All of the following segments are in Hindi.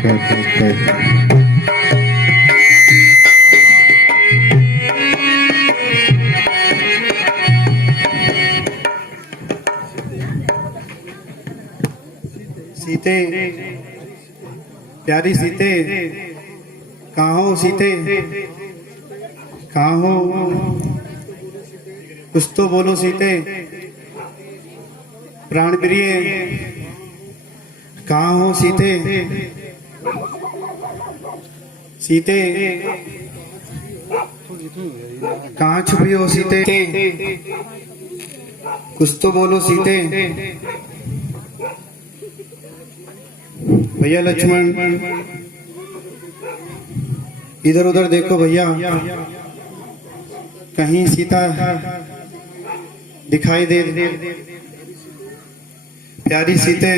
सीते, प्यारी सीते, कहाँ हो सीते, कहाँ हो? कुछ तो बोलो सीते, प्राण प्रिय, कहाँ हो सीते? सीते, कहाँ छुपी हो सीते? कुछ तो बोलो सीते। भैया लक्ष्मण, इधर उधर देखो भैया, कहीं सीता दिखाई दे। प्यारी सीते,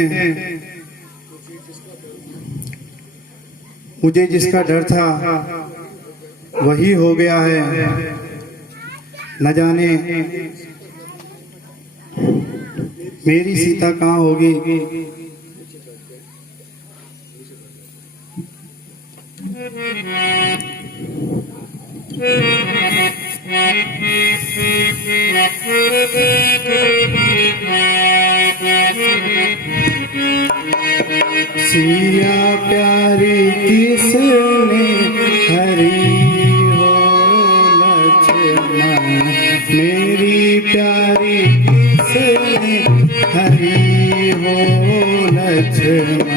मुझे जिसका डर था वही हो गया है। न जाने मेरी सीता कहाँ होगी। सिया प्यारी किसने हरी हो लक्ष्मण, मेरी प्यारी किसने हरी हो लक्ष्मण।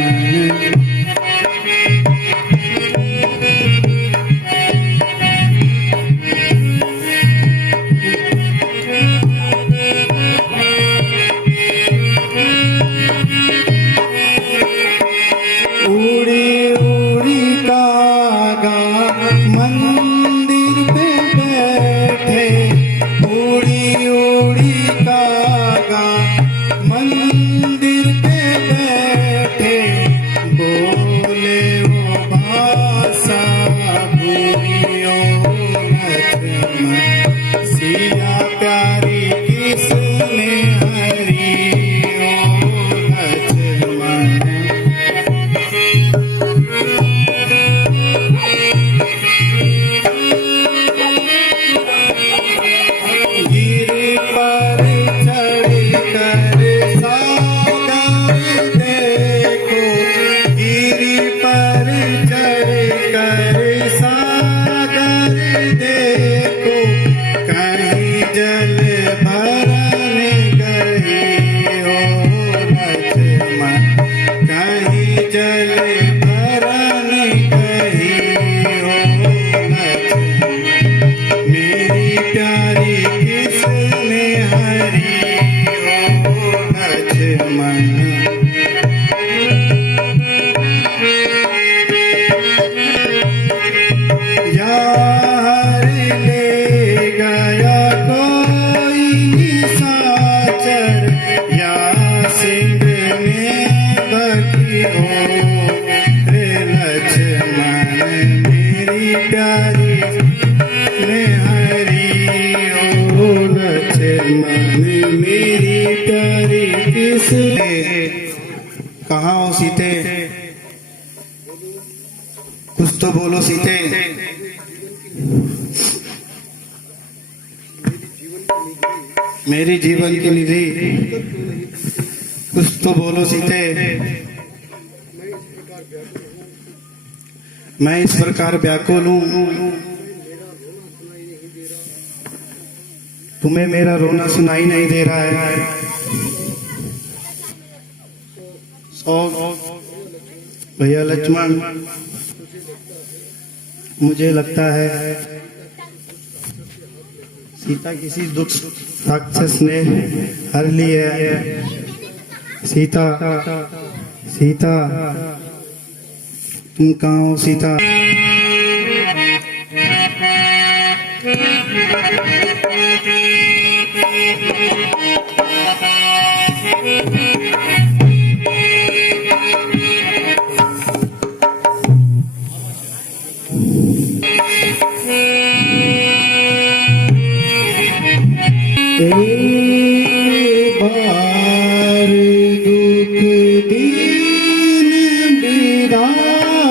कहाँ हो सीते, कुछ तो बोलो सीते। मेरी जीवन की निधि, कुछ तो बोलो सीते। मैं इस प्रकार व्याकुल हूँ, तुम्हें मेरा रोना सुनाई नहीं दे रहा है। भैया लक्ष्मण, मुझे लगता है सीता किसी दुख राक्षस ने हर ली है। सीता, सीता, तुम कहाँ हो सीता? एक बार दुख दीन विधाता,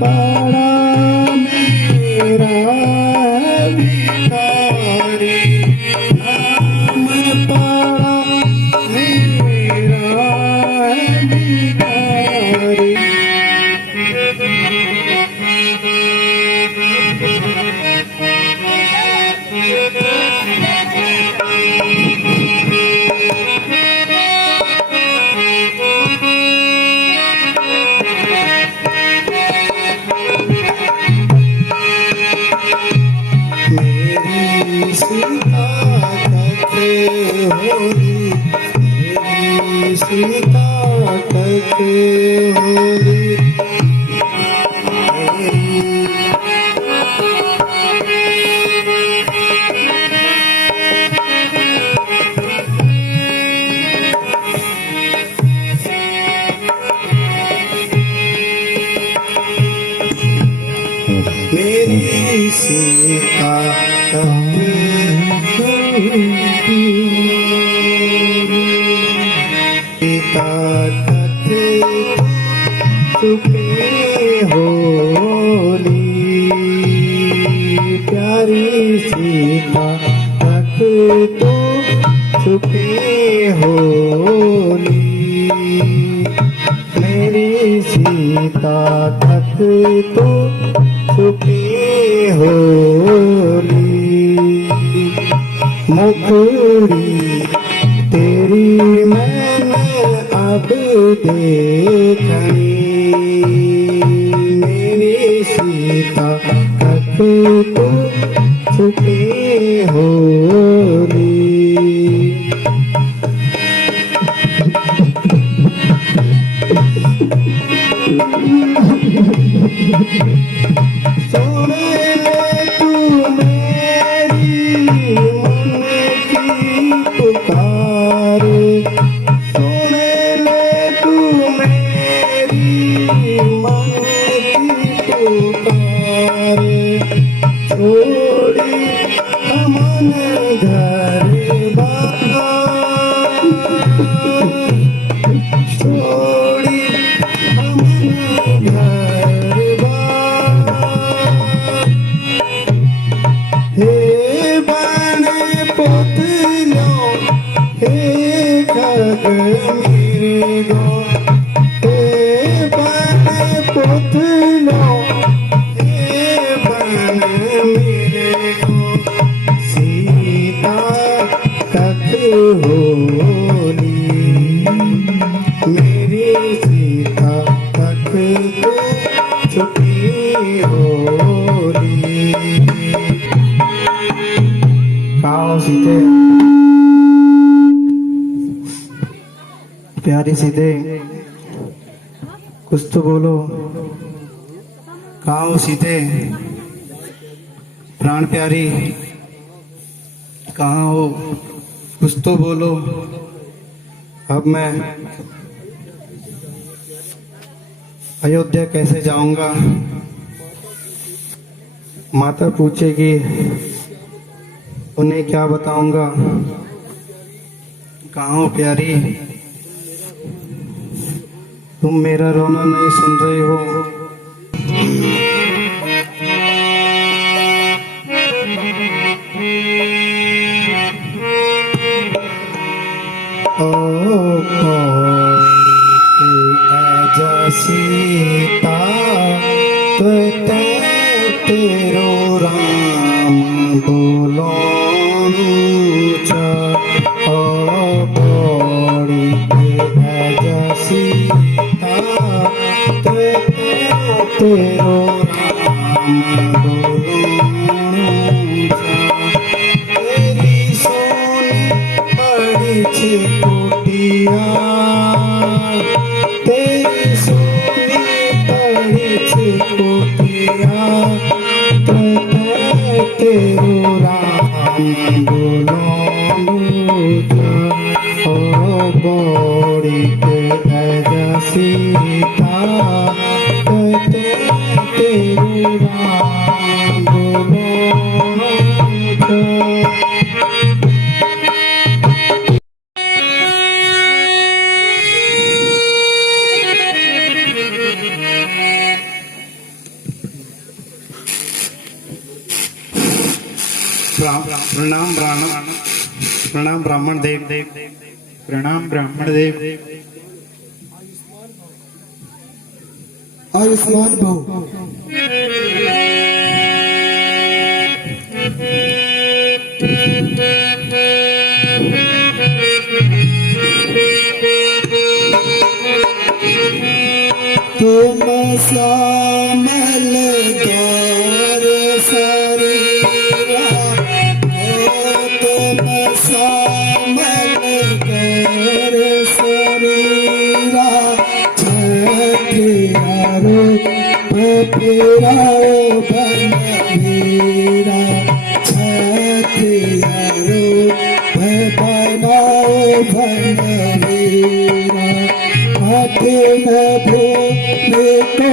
पड़ा मेरा भिखारी, नाम पड़ा मेरा भिखारी। मेरी सीता तक होली, मेरी सीता तक होली, मेरी सीता तक सीता तक छुपी होली, प्यारी सीता तक तो छुपी होली, मेरी सीता तक तो छुपी होली। मुखड़ी तेरी मैंने अब देखनी, मेरी सीता तक तो छुपी होली। सुन ले तू मेरी मन की पुकार, सुन ले तू मेरी मन की पुकार, छोड़ी अमन घर बार, छोड़ी अमन घर हे बने पुतलो, हे खग मेरे गो, हे बने पुतलो, हे बने मेरे गो, सीता तक होली, मेरी सीता तक तो छुपी होली। आओ सीते, प्यारी सीते, कुछ तो बोलो। कहाँ हो सीते, प्राण प्यारी, कहाँ हो, कुछ तो बोलो। अब मैं अयोध्या कैसे जाऊंगा? माता पूछेगी, उन्हें क्या बताऊंगा? कहाँ हो प्यारी, तुम मेरा रोना नहीं सुन रही हो? सीता तेरो राम बोलो बड़ी सीता तेरो राम बोलो, तेरी सोनी बड़ी कुटिया, तेरी सोनी बड़ी कुटिया, तेरो राम बोलो बड़ी सीता तेरो राम बोलो। प्रणाम ब्राह्मण देव। प्रणाम ब्राह्मण देव। आयुष्मान भव। तुम श्यामल गौर शरीरा, तुम श्यामल गौर शरीरा, छठियारो पपिराओ बनवीरा, छठियारो बनाओ बनवीरा, कठिन भूमि को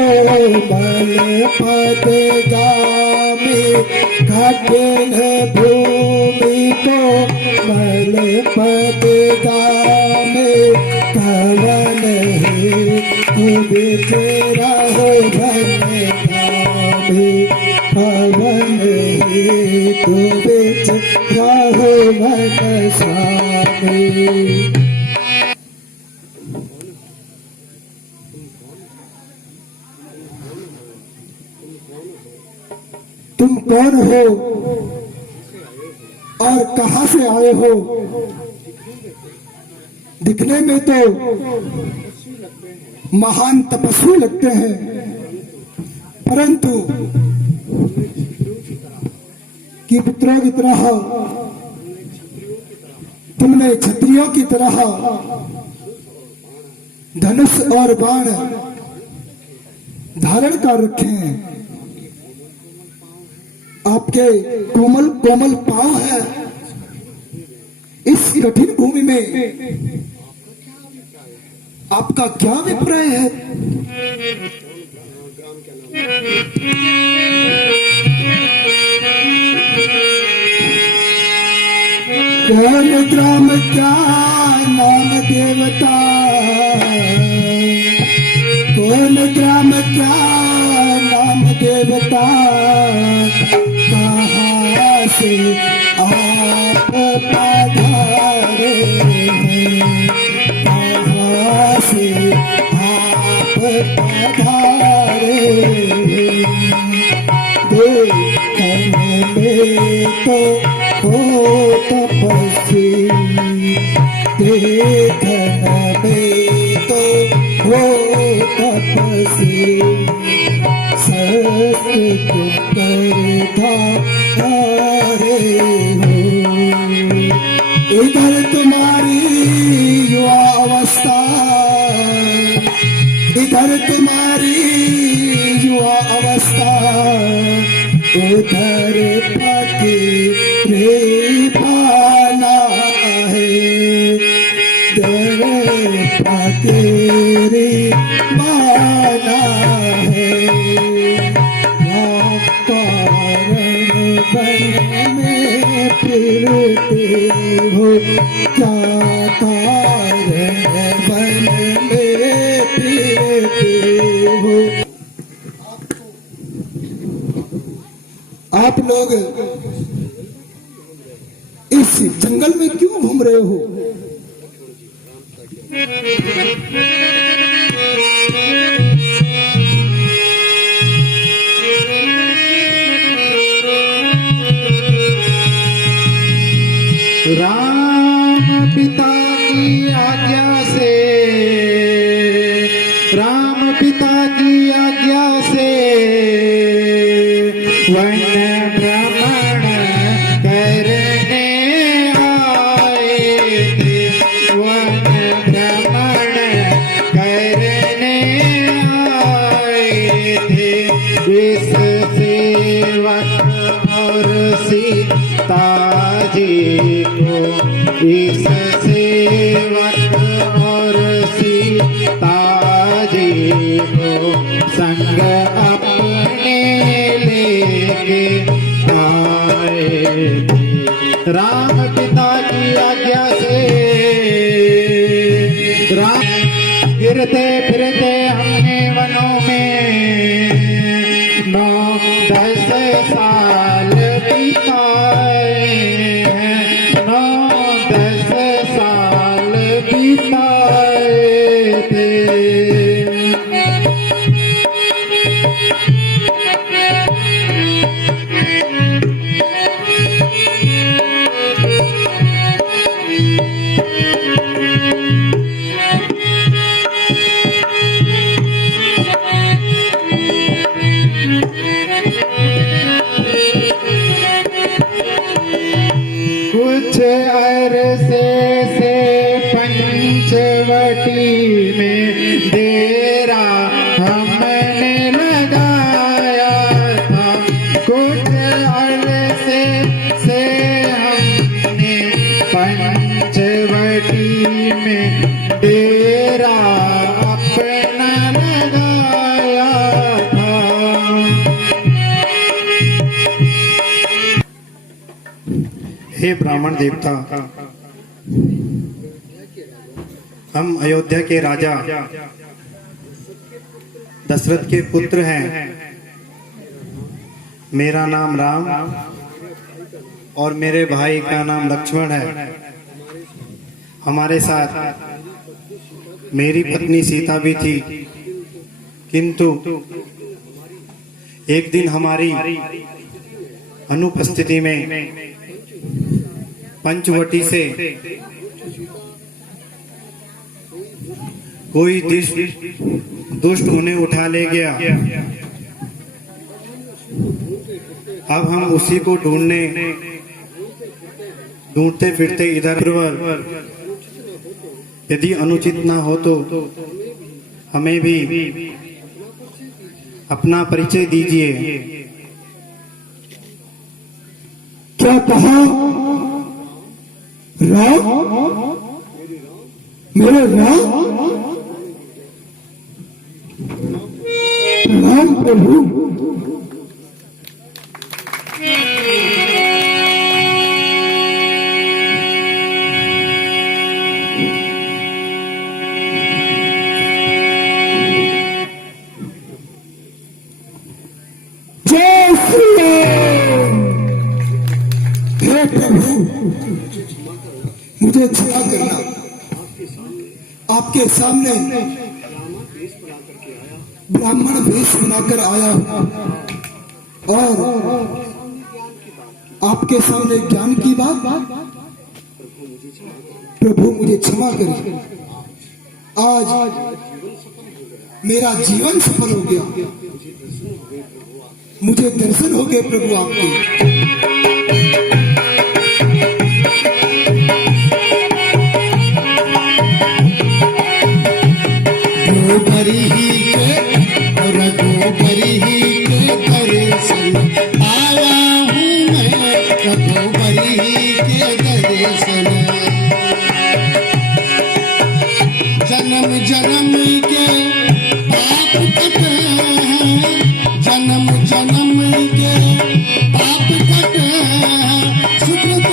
बल पद गामी, कठिन भूमि को बल पद गामी, कवन है तू बिचरा हो भन गामी, कवन है तू बिचरा हो भन स्वामी। तुम कौन हो और कहां से आए हो? दिखने में तो महान तपस्वी लगते हैं, परंतु कि पुत्रों की तरह, तुमने क्षत्रियों की तरह धनुष और बाण धारण कर रखे हैं। आपके कोमल कोमल पांव है। इस कठिन भूमि में आपका क्या अभिप्राय है? कौन ग्राम क्या नाम देवता, कौन ग्राम क्या नाम देवता, कहाँ से आप पधारे हैं, कहाँ से आप पधारे हैं। देखने में तो हो तपस्वी, देखने में तो हो तपस्वी, इधर तुम्हारी युवा अवस्था, इधर तुम्हारी युवा अवस्था, उधर फकीरे पाना है, दर फकीरे पाना है। फिरते हो क्या कारण वन में फिरते हो? आप लोग इस जंगल में क्यों घूम रहे हो? राम पिता की आज्ञा से, राम पिता की आज्ञा से वन भ्रमण करने आए थे, वन भ्रमण करने आए थे। इस सेवक और सीता जी को, इस सेवक और सीता जी को संग अपने लेके आए थे। राम पिता की आज्ञा से राम फिरते फिरते हमने वनों में 9-10 साल बिताए। हे ब्राह्मण देवता, हम अयोध्या के राजा दशरथ के पुत्र हैं। मेरा नाम राम और मेरे भाई का नाम लक्ष्मण है। हमारे साथ मेरी पत्नी सीता भी थी, किंतु एक दिन हमारी अनुपस्थिति में पंचवटी से कोई दुष्ट उन्हें उठा ले गया। अब हम उसी को ढूंढते फिरते इधर उधर, यदि अनुचित ना हो तो हमें भी अपना परिचय दीजिए। क्या कहा? राम, मेरे राम, राम प्रभु। जय श्री राम। हे प्रभु, मुझे क्षमा करना। आपके सामने ब्राह्मण वेश बनाकर आया हूं और आपके सामने ज्ञान की बात। प्रभु मुझे क्षमा करें। आज मेरा जीवन सफल हो गया। मुझे दर्शन हो गए प्रभु आपके। रघुबरी ही के दर्शन आया हूँ मैं, रघुबरी ही के दर्शन। जन्म जन्म के पाप कटे हैं, जन्म जन्म के पाप कटे हैं, सुकृत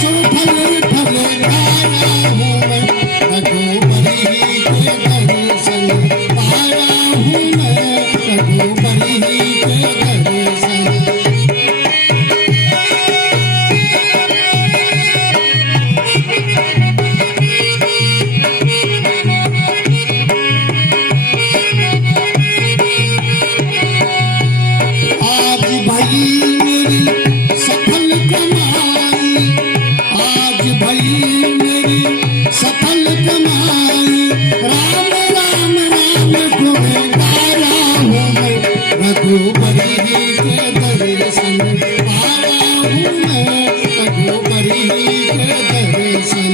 सुफल फल आया हूँ मैं, रघुबरी ही के दर्शन आया हूँ मैं, रघुबरी ही के दर्शन। आज भई मेरी सफल कमाई, आज भई मेरी सफल कमाई, राम राम राम गुण गाया हूँ मैं, रघुबरी ही के दर्शन आया हूँ मैं, रघुबरी ही के दर्शन।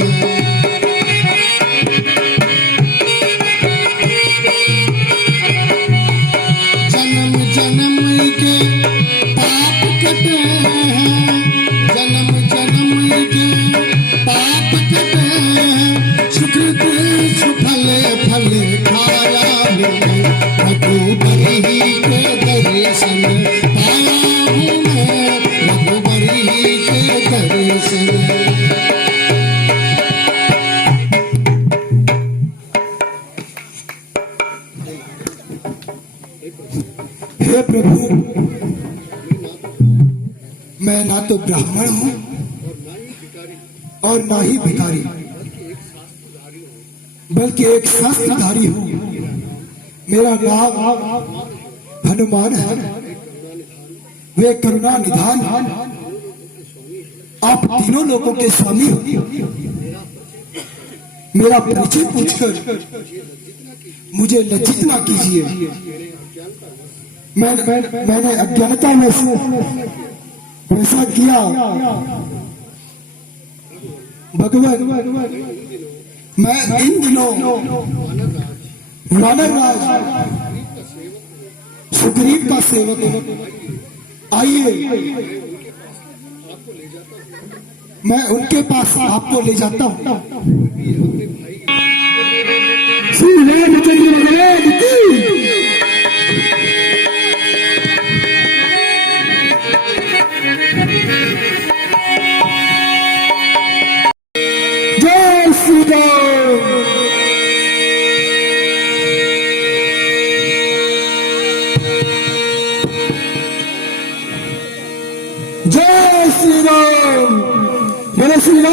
जन्म जन्म के पाप कटे हैं, जन्म जन्म के पाप कटे हैं, सुकृत सुफल फल खाया हूँ मैं, रघुबरी ही के दर्शन पाया हूँ मैं, रघुबरी ही के दर्शन। हे प्रभु, मैं ना तो ब्राह्मण हूं और ना ही भिखारी, बल्कि एक शास्त्रधारी हूं। मेरा नाम हनुमान है, वे करुणा निधान। आप तीनों लोगों के स्वामी हो। मेरा परिचय पूछकर मुझे लज्जित ना कीजिए। मैंने अज्ञानता में ऐसा किया। भगवान, मैं इन दिनों वानर राज सुग्रीव का सेवक हूं। आइए, मैं उनके पास आपको ले जाता हूं। श्री रामचंद्र महाराज की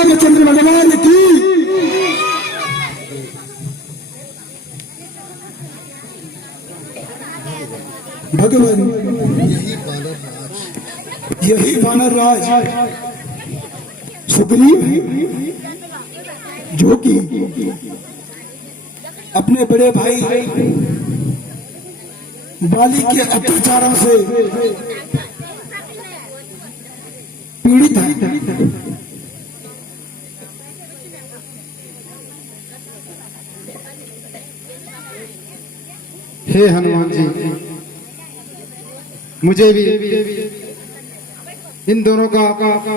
रामचंद्र भगवान की। भगवान यही वानर राज सुग्रीव है, जो कि अपने बड़े भाई बाली के अत्याचारों से पीड़ित है। हे हनुमान जी, मुझे भी इन दोनों का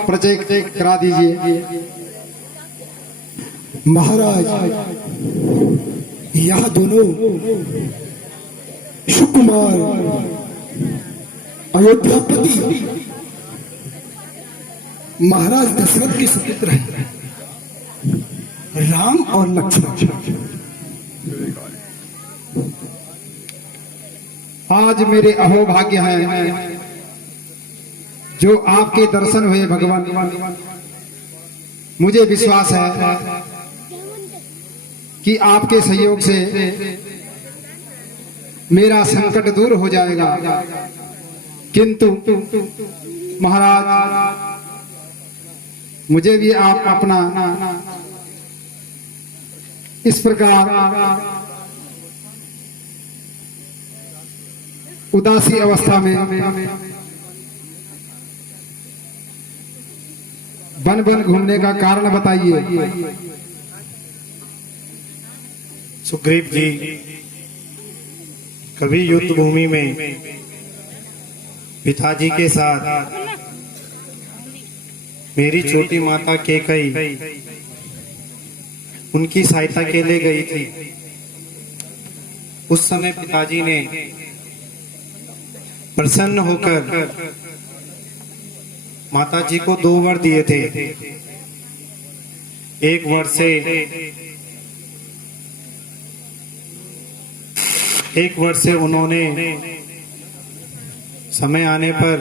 परिचय करा दीजिए। महाराज, यह दोनों सुकुमार अयोध्यापति महाराज दशरथ के सुपुत्र हैं, राम और लक्ष्मण। आज मेरे अहोभाग्य है जो आपके दर्शन हुए भगवान। मुझे विश्वास है कि आपके सहयोग से मेरा संकट दूर हो जाएगा, किंतु महाराज मुझे भी आप अपना इस प्रकार उदासी अवस्था में वन वन घूमने का कारण बताइए। सुग्रीव जी, कभी युद्ध भूमि में पिताजी के साथ मेरी छोटी माता केकई उनकी सहायता के लिए गई थी। उस समय पिताजी ने प्रसन्न होकर माताजी को 2 वर दिए थे। एक वर से उन्होंने समय आने पर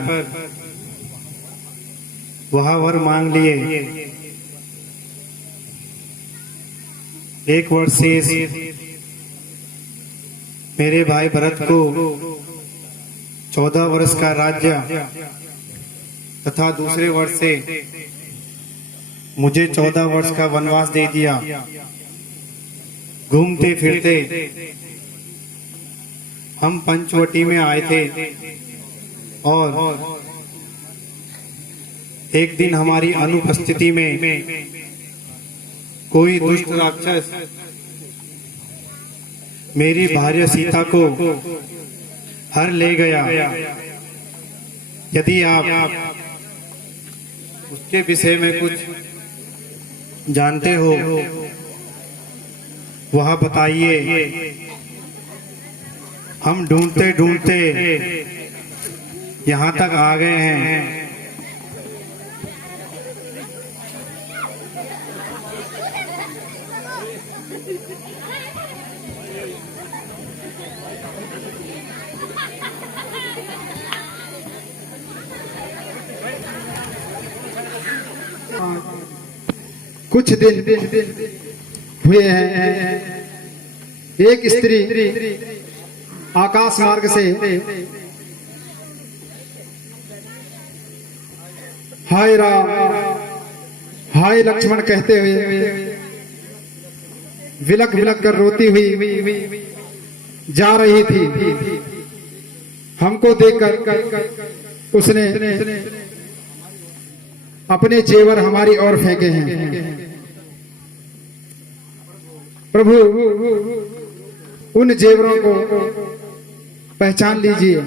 वह वर मांग लिए। एक वर से मेरे भाई भरत को 14 वर्ष का राज्य तथा दूसरे वर्ष से मुझे 14 वर्ष का वनवास दे दिया। घूमते फिरते हम पंचवटी में आए थे और एक दिन हमारी अनुपस्थिति में कोई दुष्ट राक्षस मेरी भार्या सीता को हर ले गया। यदि आप उसके विषय में कुछ जानते हो वह बताइए। हम ढूंढते ढूंढते यहाँ तक आ गए हैं। कुछ दिन हुए हैं, एक स्त्री आकाश मार्ग से हाय राम हाय लक्ष्मण कहते हुए विलक विलक कर रोती हुई जा रही थी। हमको देखकर उसने अपने जेवर हमारी ओर फेंके हैं। प्रभु उन जेवरों को पहचान लीजिए।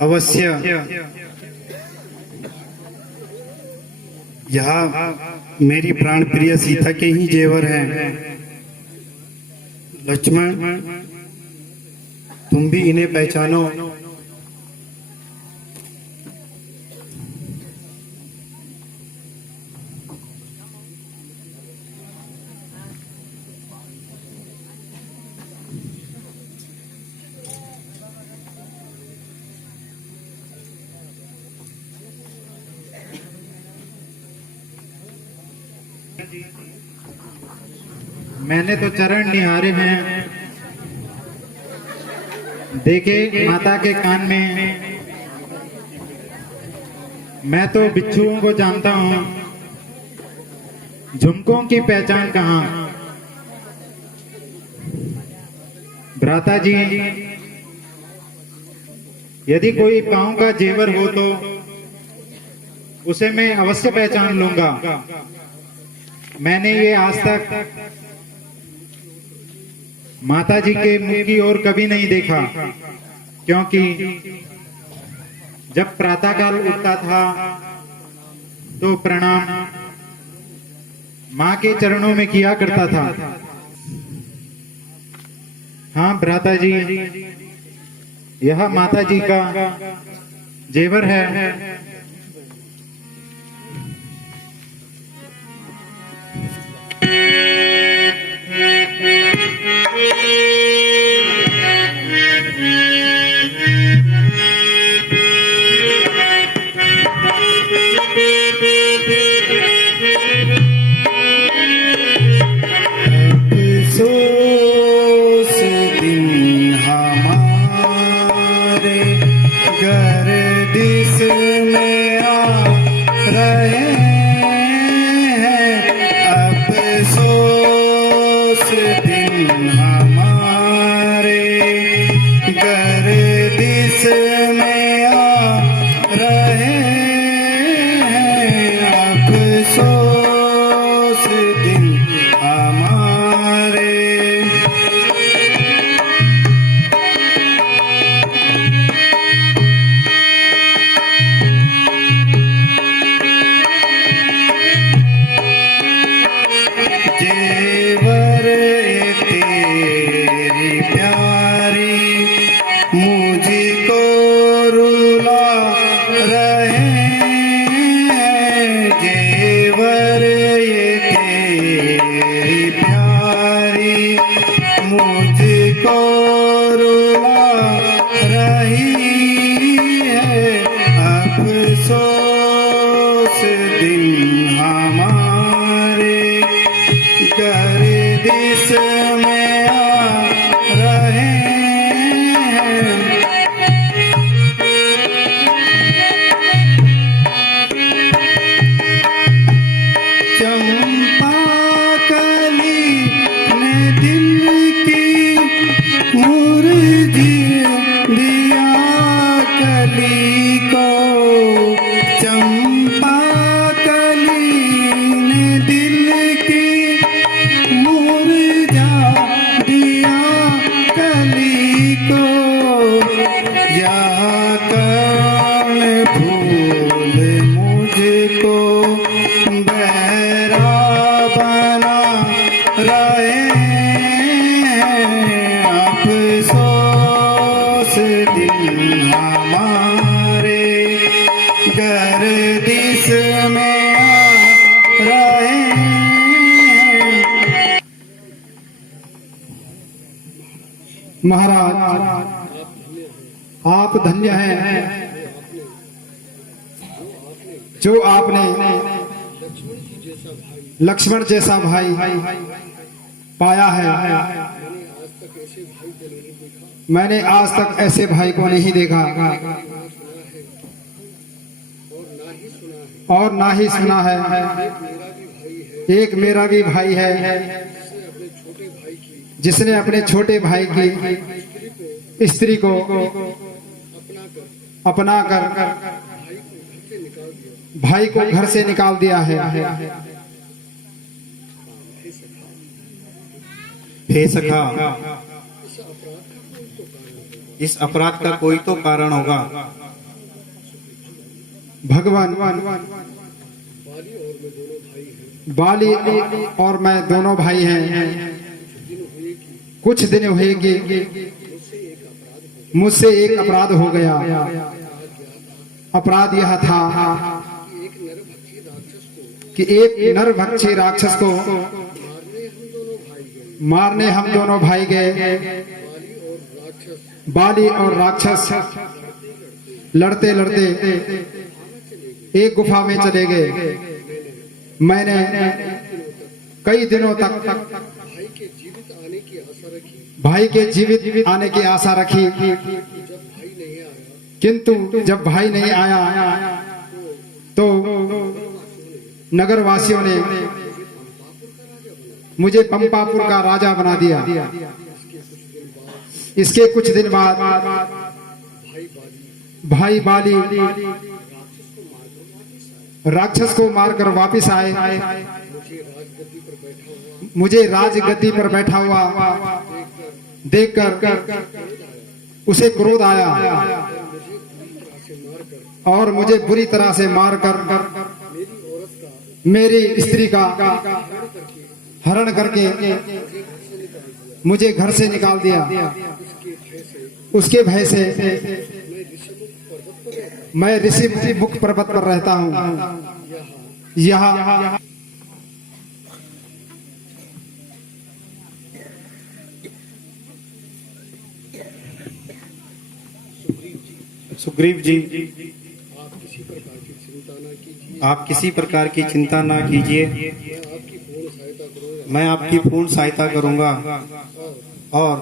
अवश्य यह मेरी प्राण प्रिय सीता के ही जेवर हैं। लक्ष्मण, तुम भी इन्हें पहचानो। मैंने तो चरण निहारे हैं, देखे माता के कान में। मैं तो बिच्छुओं को जानता हूँ, झुमकों की पहचान कहाँ। भ्राता जी, यदि कोई पांव का जेवर हो तो उसे मैं अवश्य पहचान लूंगा। मैंने ये आज तक माता जी के मुख की ओर कभी नहीं देखा, क्योंकि जब प्रातःकाल उठता था तो प्रणाम माँ के चरणों में किया करता था। हाँ भ्राता जी, यह माता जी का जेवर है। अफसोस दिन हमारे गर्दिश में आ रहे हैं। अफसोस दिन हमारे गर्दिश में आ रहे हैं। अफसोस दिन हमारे। जेवर तेरी प्यारी मुझको रुला रहे हैं। जेवर ये तेरी प्यारी मुझको रुला रही है। अफसोस दिन हमारे गर्दिश में आ रहे हैं। चंपा कली ने दिल की मुरझी दिया कली को। चंपा कली ने दिल की मुरझा दिया कली को। यह कर्ण फूल मुझको बहरा बना रहे हैं। अफसोस दिन हमारे गर्दिश में आ रहे हैं। महाराज, आप धन्य हैं जो आपने लक्ष्मण जैसा भाई पाया है। मैंने आज तक ऐसे भाई को नहीं देखा और ना ही सुना है। एक मेरा भी भाई है जिसने अपने छोटे भाई की स्त्री को अपना कर भाई को घर से निकाल दिया है। हे सखा, इस अपराध का कोई तो कारण होगा। भगवान बाली और मैं दोनों भाई हैं। कुछ दिन हुए कि मुझसे एक अपराध हो गया। अपराध यह था कि एक नरभक्षी राक्षस को मारने हम दोनों भाई गए। बाली और राक्षस लड़ते लड़ते एक गुफा में चले गए। मैंने कई दिनों तक भाई के जीवित आने की आशा रखी, किंतु जब भाई नहीं आया तो नगर वासियों ने मुझे पंपापुर का राजा बना दिया। इसके कुछ दिन बाद भाई बाली राक्षस को मारकर वापस आए। मुझे राजगद्दी पर बैठा हुआ देखकर उसे क्रोध आया और मुझे बुरी तरह से मारकर मेरी स्त्री का हरण करके मुझे घर से निकाल दिया। उसके भय से मैं ऋषि मुख पर्वत पर रहता हूँ। यहाँ सुग्रीव जी, आप किसी प्रकार की चिंता ना कीजिए। मैं आपकी पूर्ण सहायता करूंगा और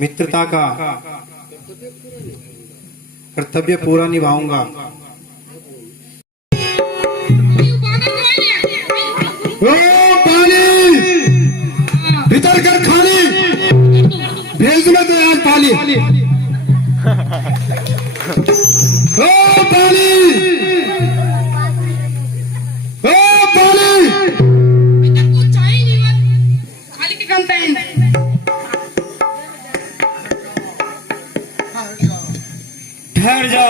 मित्रता का कर्तव्य पूरा निभाऊंगा। भीतर कर खाली भेज में तो आज पाली। ओ पाली, ओ पाली, कुछ चाहिए नहीं बस खाली के काम है। ठहर जा,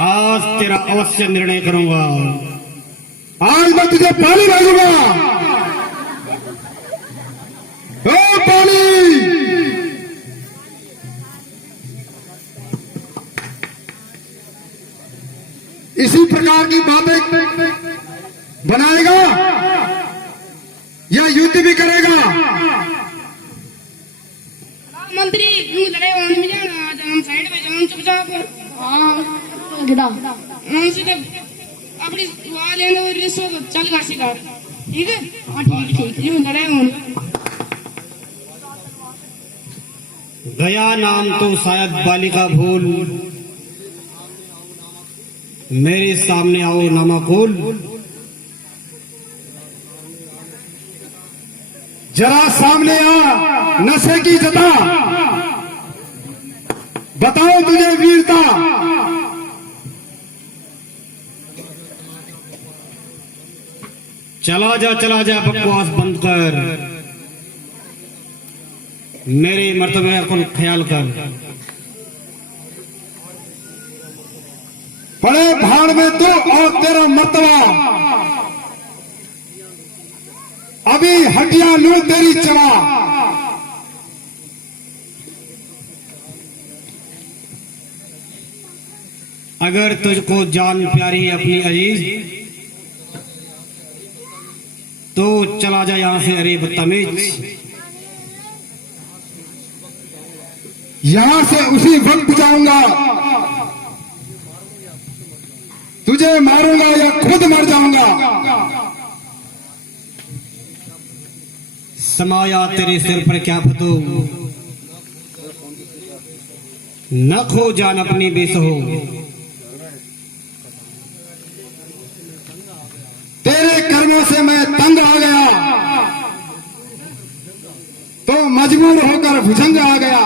आज तेरा अवश्य निर्णय करूंगा। आज मैं तुझे पानी भेजूंगा। ओ पानी, इसी प्रकार की बातें बनाएगा या युद्ध भी करेगा? मंत्री तू लड़े वन में जाना, आज हम साइड में जाऊं चुपचाप। हाँ बुढ़ा हमसे तो अपनी दुआ लेने और रिश्वत को चल घासी का, ठीक है? हाँ ठीक ठीक, यूं लड़े वन। गया नाम तो शायद बालिका भूल, मेरे सामने आओ नामाकुल। जरा सामने आ, नशे की जता, बताओ तुझे वीरता। चला जा बकवास बंद कर, मेरे मर्तबे को ख्याल कर। बड़े भाड़ में तू और तेरा मर्तबा, अभी हड्डियां लू तेरी चला। अगर तुझको जान प्यारी है अपनी अजीज, तो चला जा यहां से। अरे बदतमीज, यहां से उसी वक्त जाऊंगा, तुझे मारूंगा या खुद मर जाऊंगा। समाया तेरे सिर पर क्या फतो, न खो जान अपनी बेसहो। तेरे कर्मों से मैं तंग आ गया, तो मजबूर होकर भुजंग आ गया।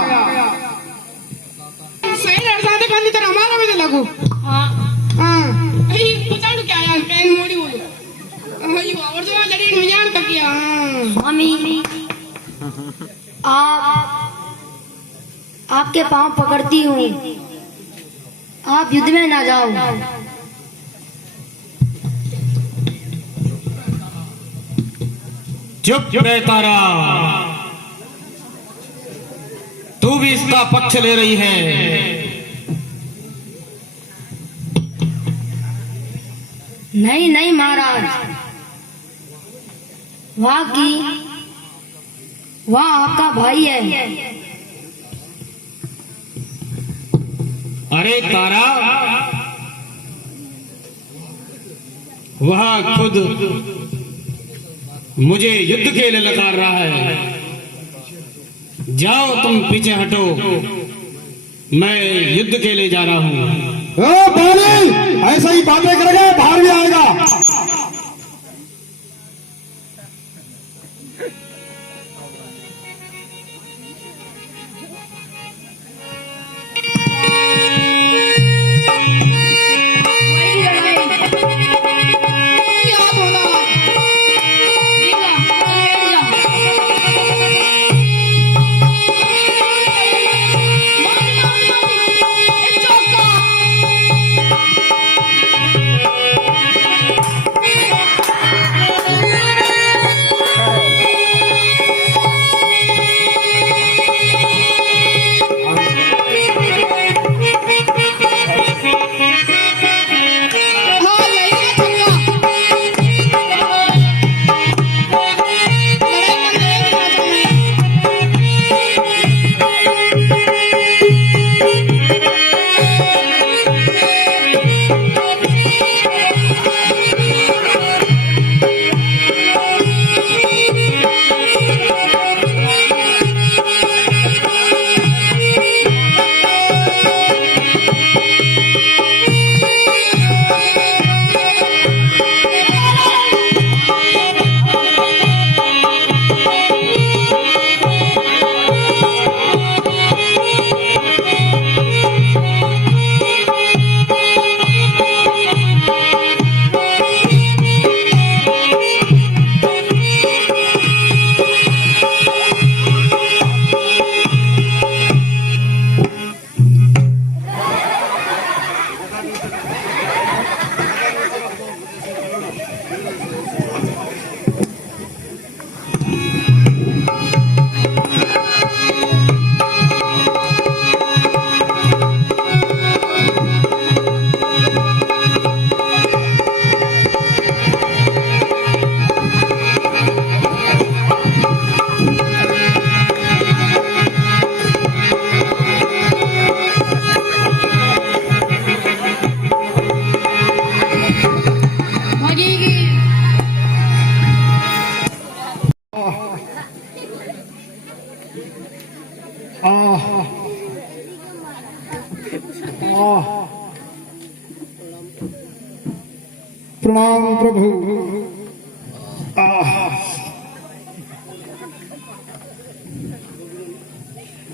सही लड़ता तो कंदी तेरा हमारा में लगो। हाँ हाँ, अरे पुचाड़ू क्या यार, पैन मोड़ी बोलो। यो और जो लड़ी मियान का किया। मम्मी, आपके पांव पकड़ती हूँ, आप युद्ध में ना जाओ। चुप बे तारा, तू भी इसका पक्ष ले रही है। नहीं नहीं महाराज, वह आपका भाई है। अरे तारा, वह खुद मुझे युद्ध के लिए ललकार रहा है। जाओ तुम पीछे हटो, मैं युद्ध के लिए जा रहा हूं। ऐसा ही बातें करेगा, बाहर भी आएगा। प्रणाम प्रभु।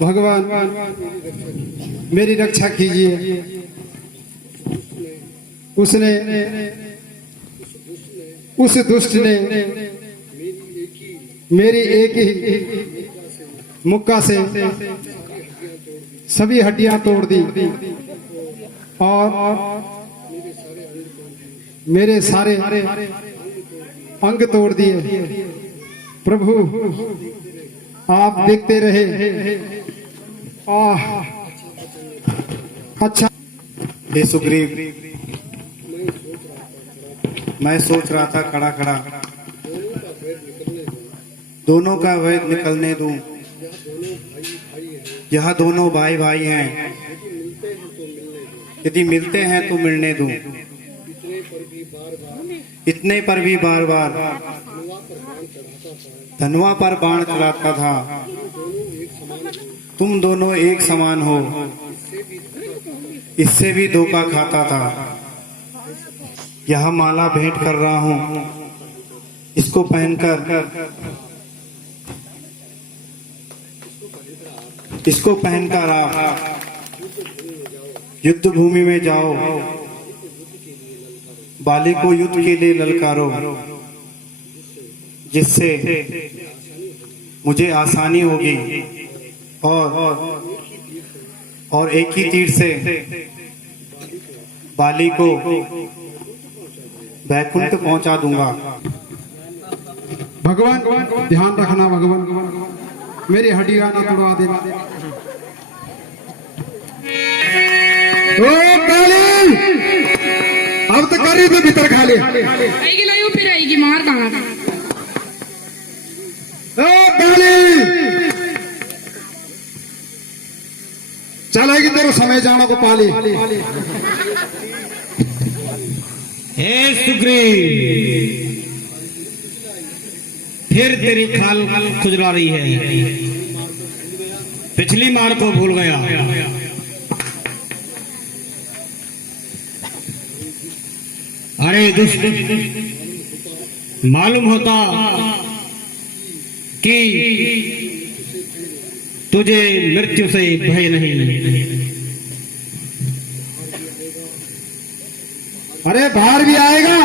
भगवान मेरी रक्षा कीजिए। उसने उस दुष्ट ने मेरी एक ही मुक्का से सभी हड्डियां तोड़ दी और मेरे सारे अंग तोड़ दिए। प्रभु आप देखते रहे। अच्छा हे सुग्रीव, मैं सोच रहा था खड़ा खड़ा दोनों का वैध निकलने दूं। यह दोनों भाई भाई हैं, यदि मिलते हैं तो मिलने दूं। इतने पर भी बार बार धनवा पर बाण चलाता था। तुम दोनों एक समान हो, इससे भी धोखा खाता था। यह माला भेंट कर रहा हूं, इसको पहनकर आप युद्ध भूमि में जाओ, बाली को युद्ध के लिए ललकारो, जिससे मुझे आसानी होगी और एक ही तीर से बाली को वैकुंठ पहुंचा दूंगा। भगवान ध्यान रखना, भगवान मेरी हड्डियां ना तोड़वा देना। ओ काली, अब तो करी तो भीतर खा ले। आएगी लाइव फिर आएगी मार कहाँ का। ओ काली, चलेगी तेरे समय जाना को पाली। हे सुग्रीव, फिर तेरी खाल खुजला रही है। पिछली मार को भूल गया। अरे दुष्ट, मालूम होता कि तुझे मृत्यु से भय नहीं। अरे बाहर भी आएगा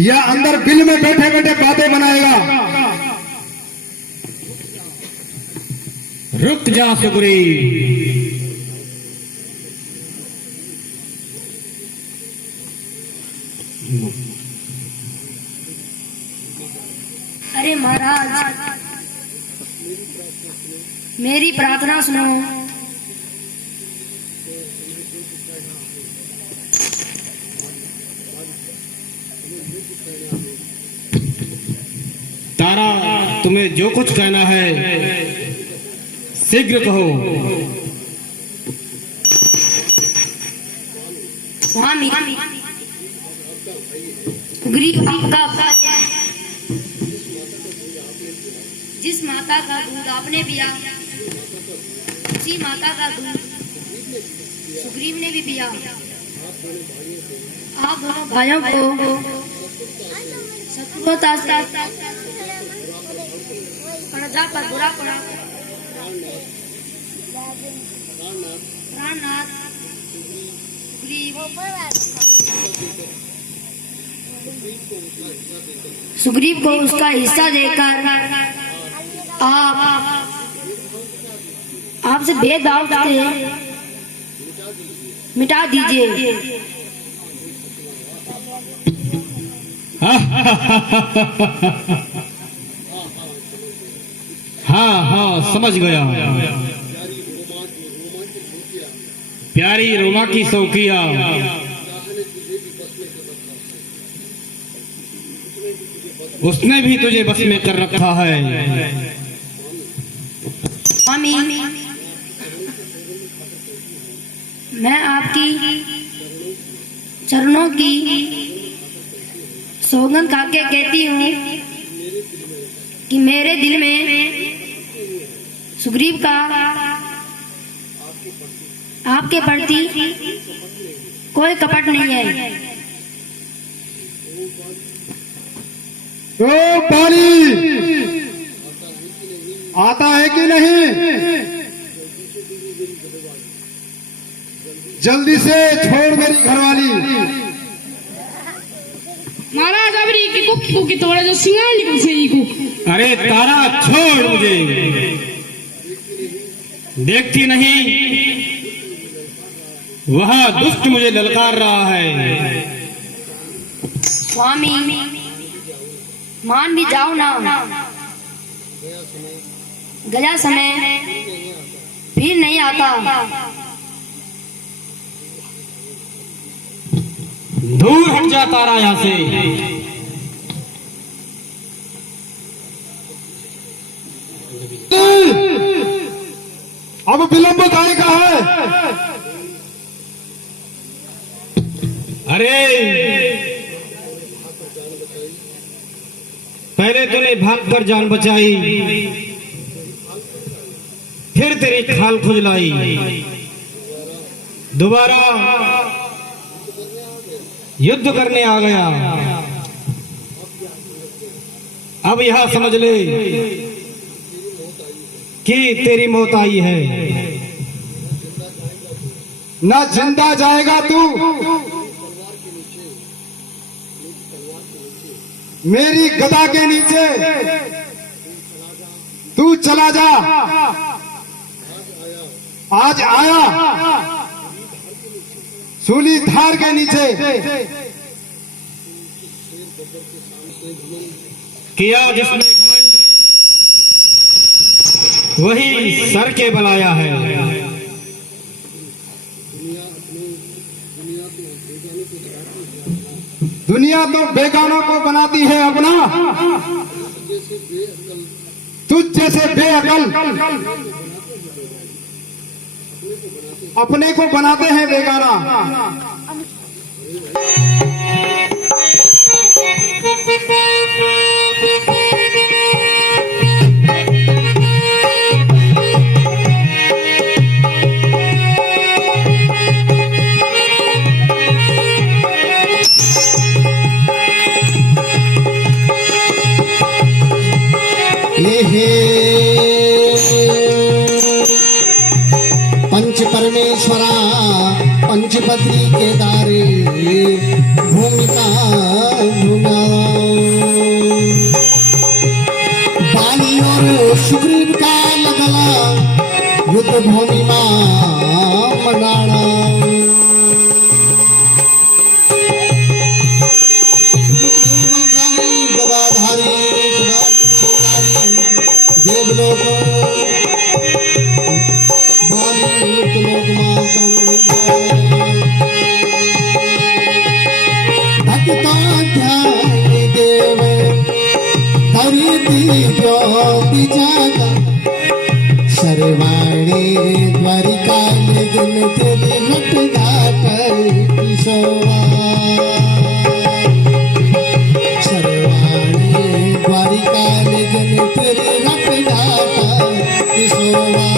या अंदर बिल में बैठे बैठे बातें बनाएगा। रुक जा सुग्रीव। अरे महाराज, मेरी प्रार्थना सुनो। तारा, तुम्हें जो कुछ कहना है शीघ्र कहो। स्वामी, सुग्रीव आपका भाई है। जिस माता का दूध आपने पिया, उसी माता का दूध सुग्रीव ने भी पिया। आप दोनों भाइयों को शत्रुता प्रजा पर बुरा पड़ा। प्राणनाथ सुग्रीव को उसका हिस्सा देकर आपसे भेदभाव से मिटा दीजिए। हाँ, समझ गया। प्यारी रोमा की सौकिया, उसने भी तुझे बस में कर रखा है। स्वामी, मैं आपकी चरणों की सौगंध खाके कहती हूँ कि मेरे दिल में सुग्रीव का आपके प्रति कोई कपट नहीं है। ओ पाली, आता है कि नहीं? जल्दी से छोड़ मेरी घरवाली। महाराज अब री की कुक्कू की तोड़े जो सिंगार निकल से ही को। अरे तारा, छोड़ मुझे। देखती नहीं वह दुष्ट मुझे ललकार रहा है। स्वामी, मान भी जाओ ना। गया समय फिर नहीं आता। दूर हट जा तारा यहाँ से। अब विलंब काहे का है? अरे पहले तूने भाग कर जान बचाई, फिर तेरी खाल खुजलाई, दोबारा युद्ध करने आ गया। अब यह समझ ले कि तेरी मौत आई है। ना जिंदा जाएगा तू, मेरी गदा के नीचे तू चला जा। आज आया सूली धार के नीचे किया जिसने घमंड, वही सर के बलाया है। दुनिया तो बेगानों को बनाती है अपना, तुझ जैसे बेअकल अपने को बनाते हैं बेगाना। पंच परमेश्वरा पंचपत्री के दारे भूमिका बाली और सुग्रीव का लगला युद्ध भूमि मनाना। गदाधारी देवलोक भक्ता ध्यान देव हरि ज्योति जागा शर्वाणी द्वारिका दिन तेरी नट घाट किशोरा। शर्वाणी द्वारिका दिन तेरी नट घाट किशोरा।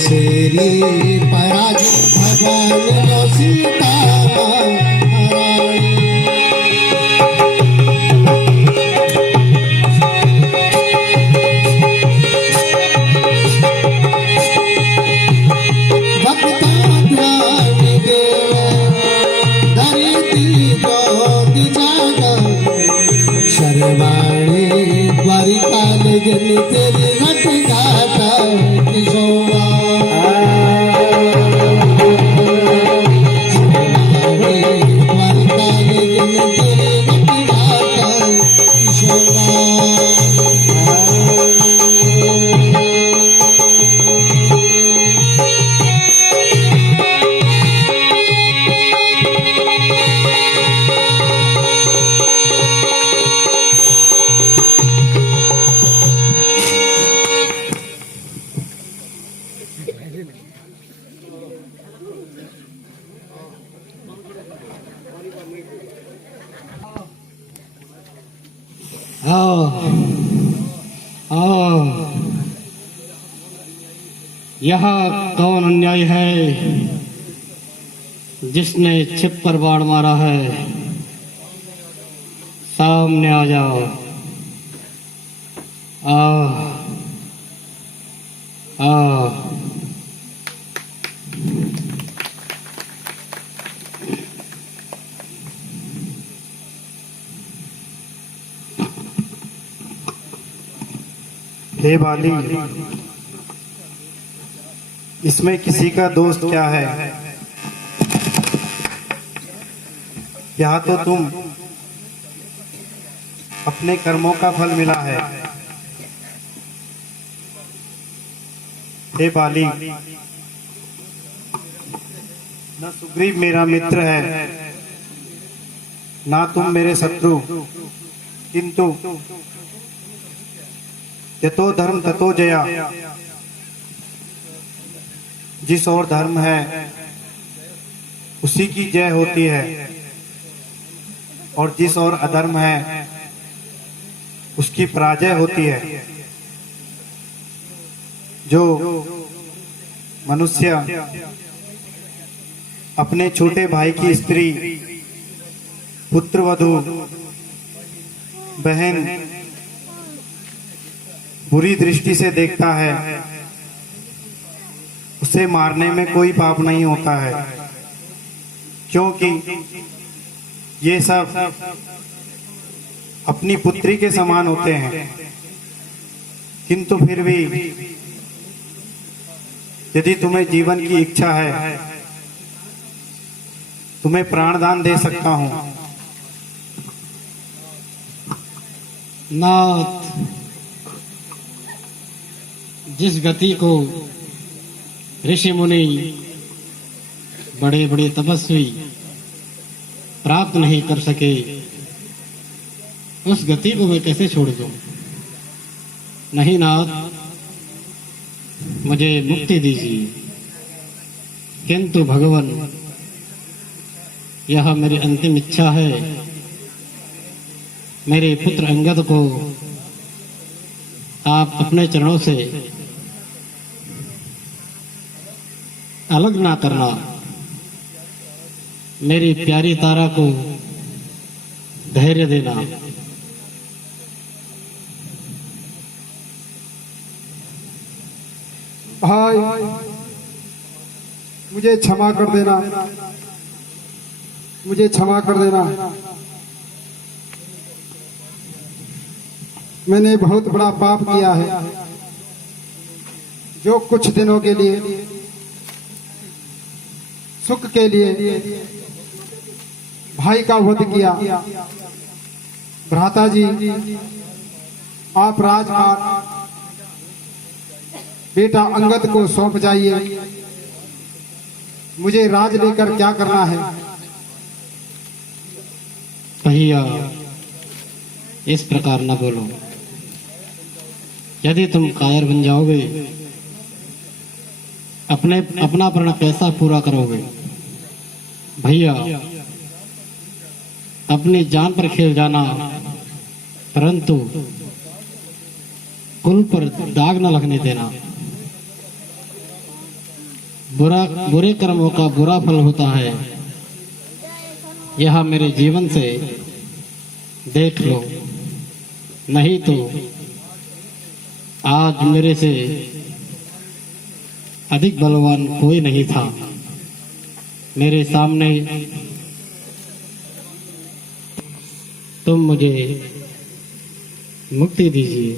शेरी पराजय भगवान नो सीता भक्ता ध्यान देव धरती ज्योति जागा शर्वाणी द्वारिका जन तेरी नट घाटा किशोरा। यह कौन अन्याय है जिसने छिप कर बाढ़ मारा है? सामने आ जाओ। आ आ हे बाली, इसमें किसी का दोष क्या है? यहाँ तो तुम अपने कर्मों का फल मिला है। हे बाली, न सुग्रीव मेरा मित्र है, ना तुम मेरे शत्रु, किंतु यतो धर्म ततो जया। जिस और धर्म है उसी की जय होती है, और जिस और अधर्म है उसकी पराजय होती है। जो मनुष्य अपने छोटे भाई की स्त्री, पुत्रवधू, बहन बुरी दृष्टि से देखता है, उसे मारने में कोई पाप नहीं होता है, क्योंकि ये सब अपनी पुत्री के समान होते हैं। किंतु फिर भी यदि तुम्हें जीवन की इच्छा है, तुम्हें प्राणदान दे सकता हूं। नाथ, जिस गति को ऋषि मुनि बड़े बड़े तपस्वी प्राप्त नहीं कर सके, उस गति को मैं कैसे छोड़ दूं? नहीं नाथ, मुझे मुक्ति दीजिए। किंतु भगवान, यह मेरी अंतिम इच्छा है। मेरे पुत्र अंगद को आप अपने चरणों से अलग ना करना। मेरी प्यारी तारा को धैर्य देना। भाई, मुझे क्षमा कर देना, मुझे क्षमा कर देना। मैंने बहुत बड़ा पाप किया है, जो कुछ दिनों के लिए सुख के लिए भाई का वध किया। भ्राता जी, आप राजपाट बेटा अंगद को सौंप जाइए। मुझे राज लेकर क्या करना है? भैया, इस प्रकार न बोलो। यदि तुम कायर बन जाओगे, अपना प्रण कैसा पूरा करोगे? भैया, अपनी जान पर खेल जाना, परंतु कुल पर दाग न लगने देना। बुरे कर्मों का बुरा फल होता है, यह मेरे जीवन से देख लो। नहीं तो आज मेरे से अधिक बलवान कोई नहीं था। मेरे सामने तुम मुझे मुक्ति दीजिए।